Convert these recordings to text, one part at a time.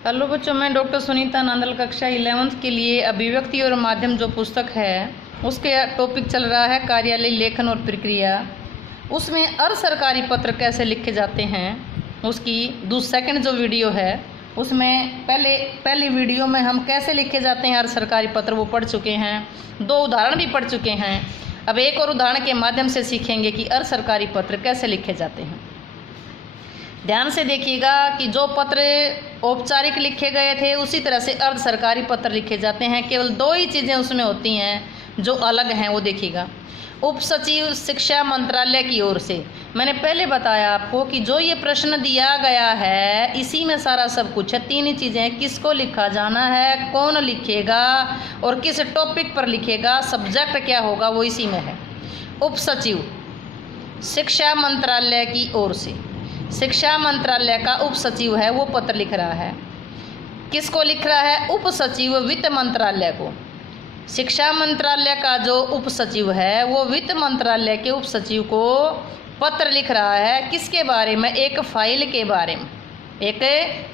Hello बच्चों, मैं doctor Sunita Nandal कक्षा 11th के लिए अभिव्यक्ति और माध्यम जो पुस्तक है उसके टॉपिक चल रहा है कार्यालय लेखन और प्रक्रिया। उसमें अर्ध सरकारी पत्र कैसे लिखे जाते हैं उसकी सेकंड जो वीडियो है उसमें पहले वीडियो में हम कैसे लिखे जाते हैं अर्ध सरकारी पत्र वो पढ़ चुके हैं। 2 उदाहरण भी पढ़ चुके हैं। अब एक और उदाहरण के माध्यम से सीखेंगे कि अर्ध सरकारी पत्र कैसे लिखे जाते हैं। ध्यान से देखिएगा कि जो पत्र औपचारिक लिखे गए थे उसी तरह से अर्ध सरकारी पत्र लिखे जाते हैं। केवल 2 ही चीज़ें उसमें होती हैं जो अलग हैं, वो देखिएगा। उप सचिव शिक्षा मंत्रालय की ओर से, मैंने पहले बताया आपको कि जो ये प्रश्न दिया गया है इसी में सारा सब कुछ है। 3 ही चीज़ें, किसको लिखा जाना है, कौन लिखेगा और किस टॉपिक पर लिखेगा, सब्जेक्ट क्या होगा, वो इसी में है। उप सचिव शिक्षा मंत्रालय की ओर से, शिक्षा मंत्रालय का उप सचिव है वो पत्र लिख रहा है। किसको लिख रहा है? उप सचिव वित्त मंत्रालय को। शिक्षा मंत्रालय का जो उप सचिव है वो वित्त मंत्रालय के उप सचिव को पत्र लिख रहा है। किसके बारे में? एक फाइल के बारे में, एक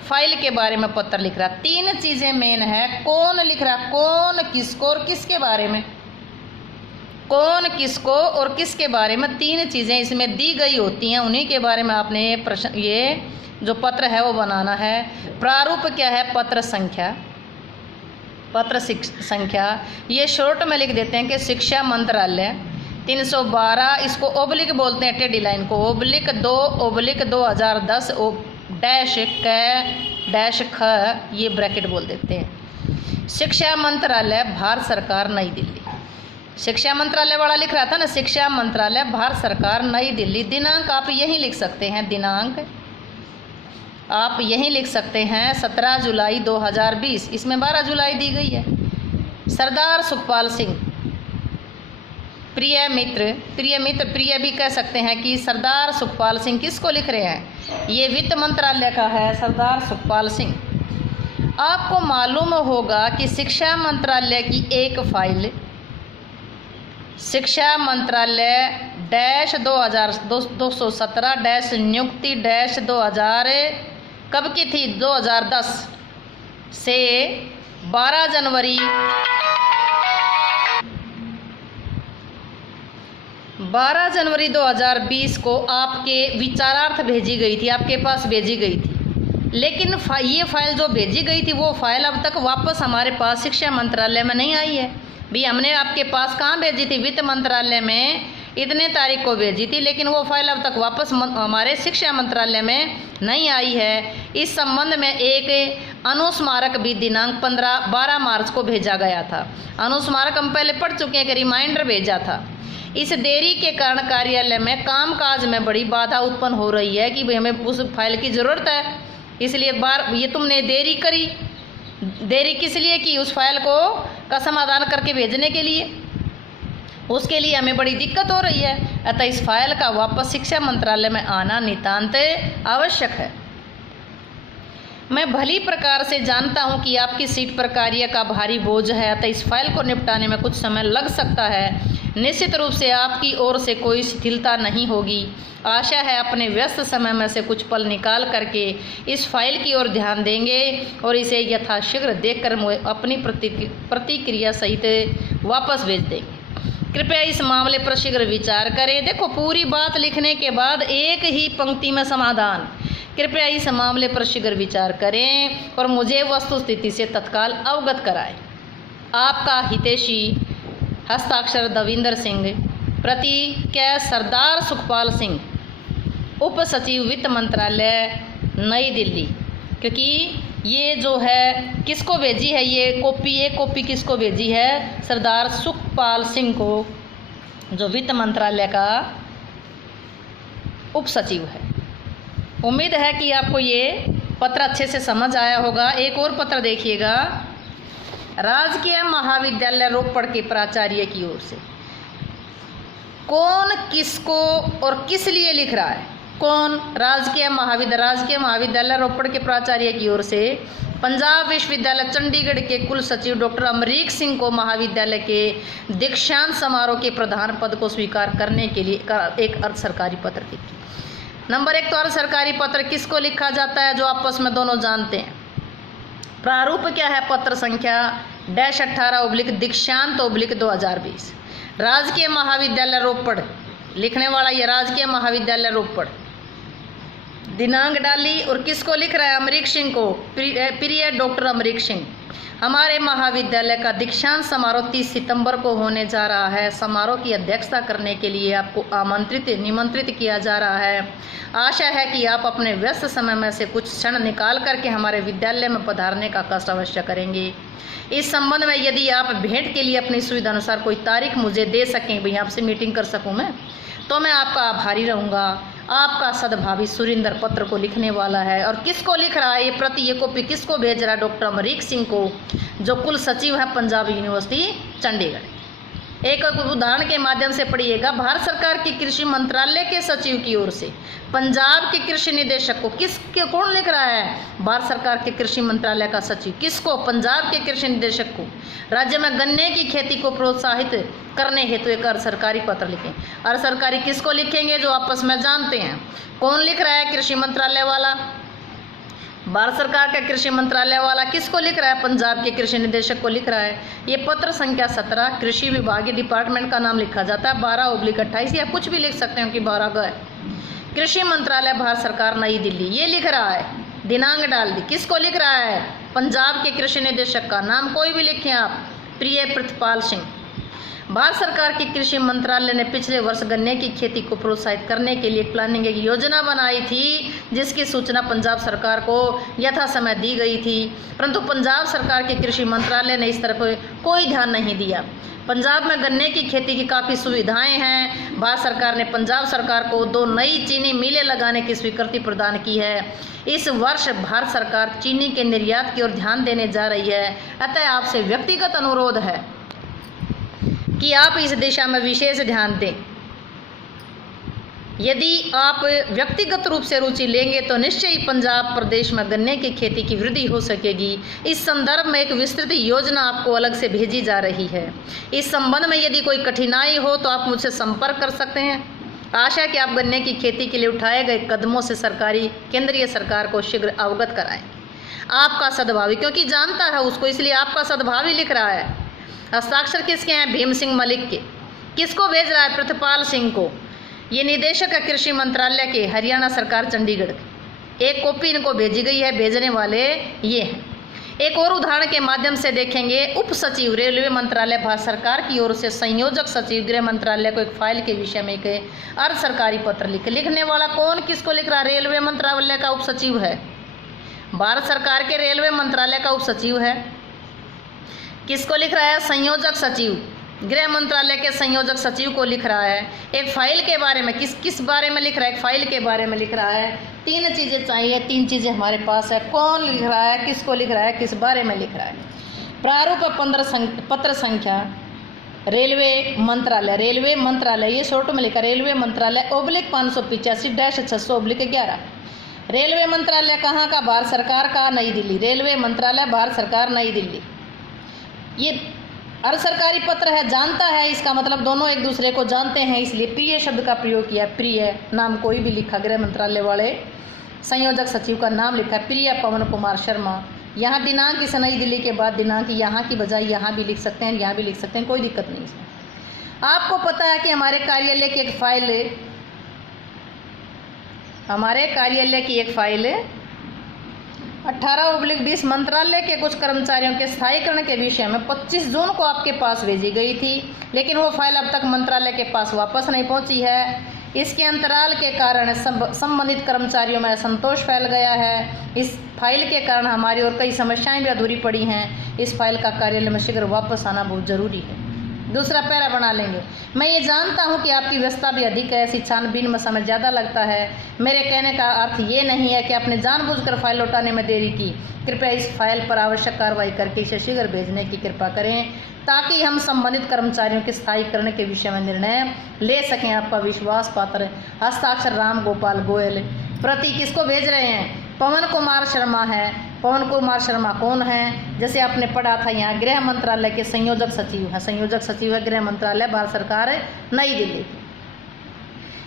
फाइल के बारे में पत्र लिख रहा है। 3 चीज़ें मेन है। कौन लिख रहा है, कौन, किसको और किसके बारे में। कौन, किसको और किसके बारे में 3 चीज़ें इसमें दी गई होती हैं। उन्हीं के बारे में आपने प्रश्न, ये जो पत्र है वो बनाना है। प्रारूप क्या है? पत्र संख्या, पत्र संख्या। ये शॉर्ट में लिख देते हैं कि शिक्षा मंत्रालय 312, इसको ओब्लिक बोलते हैं, टेढ़ी लाइन को, /2/2010 -ख, ये ब्रैकेट बोल देते हैं। शिक्षा मंत्रालय भारत सरकार नई दिल्ली। शिक्षा मंत्रालय वाला लिख रहा था ना, शिक्षा मंत्रालय भारत सरकार नई दिल्ली। दिनांक आप यहीं लिख सकते हैं, दिनांक आप यहीं लिख सकते हैं 17 जुलाई 2020। इसमें 12 जुलाई दी गई है। सरदार सुखपाल सिंह, प्रिय मित्र, प्रिय भी कह सकते हैं कि सरदार सुखपाल सिंह किसको लिख रहे हैं? ये वित्त मंत्रालय का है, सरदार सुखपाल सिंह। आपको मालूम होगा कि शिक्षा मंत्रालय की एक फाइल शिक्षा मंत्रालय -217 नियुक्ति -2000 कब की थी? 2010 से 12 जनवरी 2020 को आपके विचारार्थ भेजी गई थी, आपके पास भेजी गई थी। लेकिन ये फाइल जो भेजी गई थी वो फाइल अब तक वापस हमारे पास शिक्षा मंत्रालय में नहीं आई है। भी हमने आपके पास कहाँ भेजी थी? वित्त मंत्रालय में इतने तारीख को भेजी थी, लेकिन वो फाइल अब तक वापस हमारे शिक्षा मंत्रालय में नहीं आई है। इस संबंध में एक अनुस्मारक भी दिनांक 12 मार्च को भेजा गया था। अनुस्मारक हम पहले पढ़ चुके हैं कि रिमाइंडर भेजा था। इस देरी के कारण कार्यालय में कामकाज में बड़ी बाधा उत्पन्न हो रही है कि भाई हमें उस फाइल की ज़रूरत है, इसलिए ये तुमने देरी करी। देरी किस लिए की? उस फाइल को का समाधान करके भेजने के लिए। उसके लिए हमें बड़ी दिक्कत हो रही है। अतः इस फाइल का वापस शिक्षा मंत्रालय में आना नितांत आवश्यक है। मैं भली प्रकार से जानता हूं कि आपकी सीट पर कार्य का भारी बोझ है, अतः इस फाइल को निपटाने में कुछ समय लग सकता है। निश्चित रूप से आपकी ओर से कोई शिथिलता नहीं होगी। आशा है अपने व्यस्त समय में से कुछ पल निकाल करके इस फाइल की ओर ध्यान देंगे और इसे यथाशीघ्र देखकर अपनी प्रतिक्रिया सहित वापस भेज देंगे। कृपया इस मामले पर शीघ्र विचार करें। देखो, पूरी बात लिखने के बाद एक ही पंक्ति में समाधान। कृपया इस मामले पर शीघ्र विचार करें और मुझे वस्तुस्थिति से तत्काल अवगत कराएं। आपका हितैषी, हस्ताक्षर दविंदर सिंह, प्रतिज्ञा सरदार सुखपाल सिंह, उप सचिव वित्त मंत्रालय नई दिल्ली। क्योंकि ये जो है किसको भेजी है, ये कॉपी किसको भेजी है? सरदार सुखपाल सिंह को, जो वित्त मंत्रालय का उप सचिव है। उम्मीद है कि आपको ये पत्र अच्छे से समझ आया होगा। एक और पत्र देखिएगा, राजकीय महाविद्यालय रोपड़ के प्राचार्य की ओर से। कौन, किसको और किस लिए लिख रहा है? कौन? राजकीय महाविद्यालय रोपड़ के प्राचार्य की ओर से पंजाब विश्वविद्यालय चंडीगढ़ के कुल सचिव डॉक्टर अमरीक सिंह को महाविद्यालय के दीक्षांत समारोह के प्रधान पद को स्वीकार करने के लिए एक अर्ध सरकारी पत्र लिखी। नंबर 1 तो अर्ध सरकारी पत्र किसको लिखा जाता है? जो आपस में दोनों जानते हैं। प्रारूप क्या है? पत्र संख्या -18/दीक्षांत/2020। राजकीय महाविद्यालय रोपड़, लिखने वाला ये राजकीय महाविद्यालय रोपड़। दिनांक डाली और किसको लिख रहा है? अमरीक सिंह को। प्रिय डॉक्टर अमरीक सिंह, हमारे महाविद्यालय का दीक्षांत समारोह 30 सितंबर को होने जा रहा है। समारोह की अध्यक्षता करने के लिए आपको निमंत्रित किया जा रहा है। आशा है कि आप अपने व्यस्त समय में से कुछ क्षण निकाल करके हमारे विद्यालय में पधारने का कष्ट अवश्य करेंगे। इस संबंध में यदि आप भेंट के लिए अपनी सुविधा अनुसार कोई तारीख मुझे दे सकें, भाई आपसे मीटिंग कर सकूं मैं, तो मैं आपका आभारी रहूँगा। आपका सद्भावी सुरेंद्र पत्र को लिखने वाला है। और किसको लिख रहा है ये प्रति, ये कॉपी किसको भेज रहा है? डॉक्टर अमरीक सिंह को, जो कुल सचिव है पंजाब यूनिवर्सिटी चंडीगढ़। एक उदाहरण के माध्यम से पढ़िएगा। भारत सरकार के कृषि मंत्रालय के सचिव की ओर से पंजाब के कृषि निदेशक को कौन लिख रहा है? भारत सरकार के कृषि मंत्रालय का सचिव। किसको? पंजाब के कृषि निदेशक को। राज्य में गन्ने की खेती को प्रोत्साहित करने हेतु एक अर्ध सरकारी पत्र लिखें। अर्ध सरकारी किसको लिखेंगे? जो आपस में जानते हैं। कौन लिख रहा है? कृषि मंत्रालय वाला, भारत सरकार का कृषि मंत्रालय वाला। किसको लिख रहा है? पंजाब के कृषि निदेशक को लिख रहा है। ये पत्र संख्या 17 कृषि विभागीय डिपार्टमेंट का नाम लिखा जाता है 12/28, या कुछ भी लिख सकते हैं कि 12 ग है। कृषि मंत्रालय भारत सरकार नई दिल्ली, ये लिख रहा है। दिनांक डाल दी। किसको लिख रहा है? पंजाब के कृषि निदेशक का नाम कोई भी लिखें आप, प्रिय प्रितपाल सिंह। भारत सरकार के कृषि मंत्रालय ने पिछले वर्ष गन्ने की खेती को प्रोत्साहित करने के लिए प्लानिंग की योजना बनाई थी, जिसकी सूचना पंजाब सरकार को यथा समय दी गई थी, परंतु पंजाब सरकार के कृषि मंत्रालय ने इस तरफ कोई ध्यान नहीं दिया। पंजाब में गन्ने की खेती की काफ़ी सुविधाएं हैं। भारत सरकार ने पंजाब सरकार को 2 नई चीनी मिलें लगाने की स्वीकृति प्रदान की है। इस वर्ष भारत सरकार चीनी के निर्यात की ओर ध्यान देने जा रही है। अतः आपसे व्यक्तिगत अनुरोध है कि आप इस दिशा में विशेष ध्यान दें। यदि आप व्यक्तिगत रूप से रुचि लेंगे तो निश्चय ही पंजाब प्रदेश में गन्ने की खेती की वृद्धि हो सकेगी। इस संदर्भ में एक विस्तृत योजना आपको अलग से भेजी जा रही है। इस संबंध में यदि कोई कठिनाई हो तो आप मुझसे संपर्क कर सकते हैं। आशा है कि आप गन्ने की खेती के लिए उठाए गए कदमों से केंद्रीय सरकार को शीघ्र अवगत कराएंगे। आपका सद्भावी, क्योंकि जानता है उसको, इसलिए आपका सद्भावी लिख रहा है। हस्ताक्षर किसके हैं? भीम सिंह मलिक के। किसको भेज रहा है? प्रितपाल सिंह को। ये निदेशक है कृषि मंत्रालय के, हरियाणा सरकार चंडीगढ़ के। एक कॉपी इनको भेजी गई है, भेजने वाले ये हैं। एक और उदाहरण के माध्यम से देखेंगे। उप सचिव रेलवे मंत्रालय भारत सरकार की ओर से संयोजक सचिव गृह मंत्रालय को एक फाइल के विषय में एक अर्ध सरकारी पत्र लिखने वाला कौन, किसको लिख रहा है? रेलवे मंत्रालय का उप सचिव है। भारत सरकार के रेलवे मंत्रालय का उप सचिव है। किसको लिख रहा है? संयोजक सचिव, गृह मंत्रालय के संयोजक सचिव को लिख रहा है। एक फाइल के बारे में, किस बारे में लिख रहा है? एक फाइल के बारे में लिख रहा है। 3 चीज़ें चाहिए, 3 चीज़ें हमारे पास है। कौन लिख रहा है? किसको लिख रहा है? किस बारे में लिख रहा है? प्रारूप पत्र संख्या रेलवे मंत्रालय, ये शॉर्ट में लिखा, रेलवे मंत्रालय /585-600/11। रेलवे मंत्रालय कहाँ का? भारत सरकार का, नई दिल्ली। रेलवे मंत्रालय भारत सरकार नई दिल्ली। ये अर्ध सरकारी पत्र है, जानता है, इसका मतलब दोनों एक दूसरे को जानते हैं, इसलिए प्रिय शब्द का प्रयोग किया। प्रिय नाम कोई भी लिखा, गृह मंत्रालय वाले संयोजक सचिव का नाम लिखा प्रिय पवन कुमार शर्मा। यहाँ दिनांक इस नई दिल्ली के बाद दिनांक यहाँ की बजाय यहाँ भी लिख सकते हैं, यहाँ भी लिख सकते हैं, कोई दिक्कत नहीं इसमें। आपको पता है कि हमारे कार्यालय की एक फाइल 18/20 मंत्रालय के कुछ कर्मचारियों के स्थायीकरण के विषय में 25 जून को आपके पास भेजी गई थी, लेकिन वो फाइल अब तक मंत्रालय के पास वापस नहीं पहुंची है। इसके अंतराल के कारण संबंधित कर्मचारियों में असंतोष फैल गया है। इस फाइल के कारण हमारी और कई समस्याएं भी अधूरी पड़ी हैं। इस फाइल का कार्यालय में शीघ्र वापस आना बहुत ज़रूरी है। दूसरा पैरा बना लेंगे। मैं ये जानता हूँ कि आपकी व्यस्तता भी अधिक है, ऐसी छानबीन में समय ज़्यादा लगता है। मेरे कहने का अर्थ ये नहीं है कि आपने जानबूझकर फाइल लौटाने में देरी की। कृपया इस फाइल पर आवश्यक कार्रवाई करके इसे शीघ्र भेजने की कृपा करें, ताकि हम संबंधित कर्मचारियों के स्थायीकरण के विषय में निर्णय ले सकें। आपका विश्वास पात्र हस्ताक्षर राम गोपाल गोयल। प्रति किसको भेज रहे हैं? पवन कुमार शर्मा है। पवन कुमार शर्मा कौन है? जैसे आपने पढ़ा था यहाँ, गृह मंत्रालय के संयोजक सचिव है। संयोजक सचिव है गृह मंत्रालय, भारत सरकार, नई दिल्ली।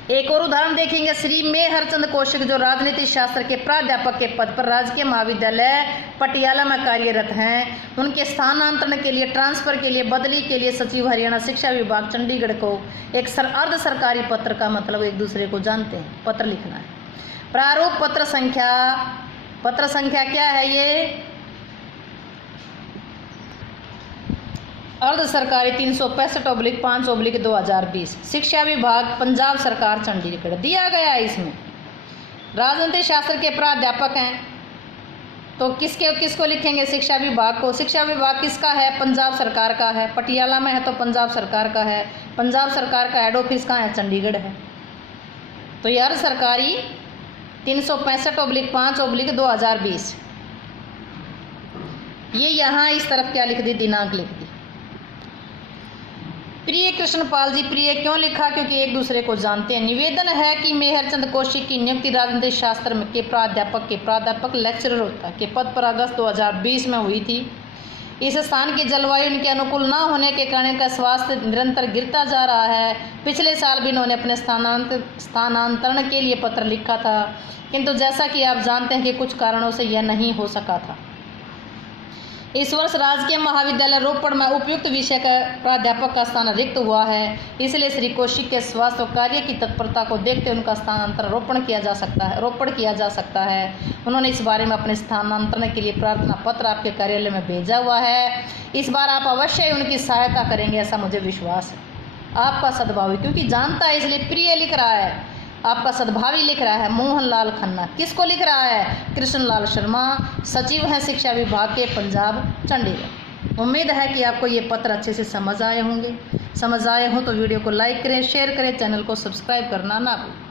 एक और उदाहरण देखेंगे, श्री मेहरचंद कौशिक जो राजनीति शास्त्र के प्राध्यापक के पद पर राजकीय महाविद्यालय पटियाला में कार्यरत हैं, उनके स्थानांतरण के लिए, ट्रांसफर के लिए, बदली के लिए सचिव हरियाणा शिक्षा विभाग चंडीगढ़ को एक अर्ध सरकारी पत्र का मतलब एक दूसरे को जानते हैं, पत्र लिखना है। प्रारूप पत्र संख्या क्या है? ये अर्ध सरकारी 365/5/2020 शिक्षा विभाग पंजाब सरकार चंडीगढ़ दिया गया है। इसमें राजनीति शास्त्र के प्राध्यापक हैं तो किसको लिखेंगे? शिक्षा विभाग को। शिक्षा विभाग किसका है? पंजाब सरकार का है। पटियाला में है तो पंजाब सरकार का है। पंजाब सरकार का हेड ऑफिस कहाँ है? चंडीगढ़ है। तो ये अर्ध सरकारी 365/5/2020 ये यहाँ इस तरफ क्या लिख दी? दिनांक लिख दी। प्रिय कृष्णपाल जी, प्रिय क्यों लिखा? क्योंकि एक दूसरे को जानते हैं। निवेदन है कि मेहरचंद कौशिक की नियुक्ति राजनीतिक शास्त्र के प्राध्यापक लेक्चरर होता के पद पर अगस्त 2020 में हुई थी। इस स्थान की जलवायु इनके अनुकूल न होने के कारण इनका स्वास्थ्य निरंतर गिरता जा रहा है। पिछले साल भी इन्होंने अपने स्थानांतरण के लिए पत्र लिखा था, किंतु जैसा कि आप जानते हैं कि कुछ कारणों से यह नहीं हो सका था। इस वर्ष राजकीय महाविद्यालय रोपड़ में उपयुक्त विषय का प्राध्यापक का स्थान रिक्त हुआ है, इसलिए श्री कौशिक के स्वास्थ्य कार्य की तत्परता को देखते उनका स्थानांतरण रोपड़ किया जा सकता है। उन्होंने इस बारे में अपने स्थानांतरण के लिए प्रार्थना पत्र आपके कार्यालय में भेजा हुआ है। इस बार आप अवश्य उनकी सहायता करेंगे, ऐसा मुझे विश्वास है। आपका सद्भावी, क्योंकि जानता है इसलिए प्रिय लिख रहा है, आपका सद्भावी लिख रहा है मोहनलाल खन्ना। किसको लिख रहा है? कृष्णलाल शर्मा, सचिव हैं शिक्षा विभाग के पंजाब चंडीगढ़। उम्मीद है कि आपको ये पत्र अच्छे से समझ आए हों तो वीडियो को लाइक करें, शेयर करें, चैनल को सब्सक्राइब करना ना भूलें।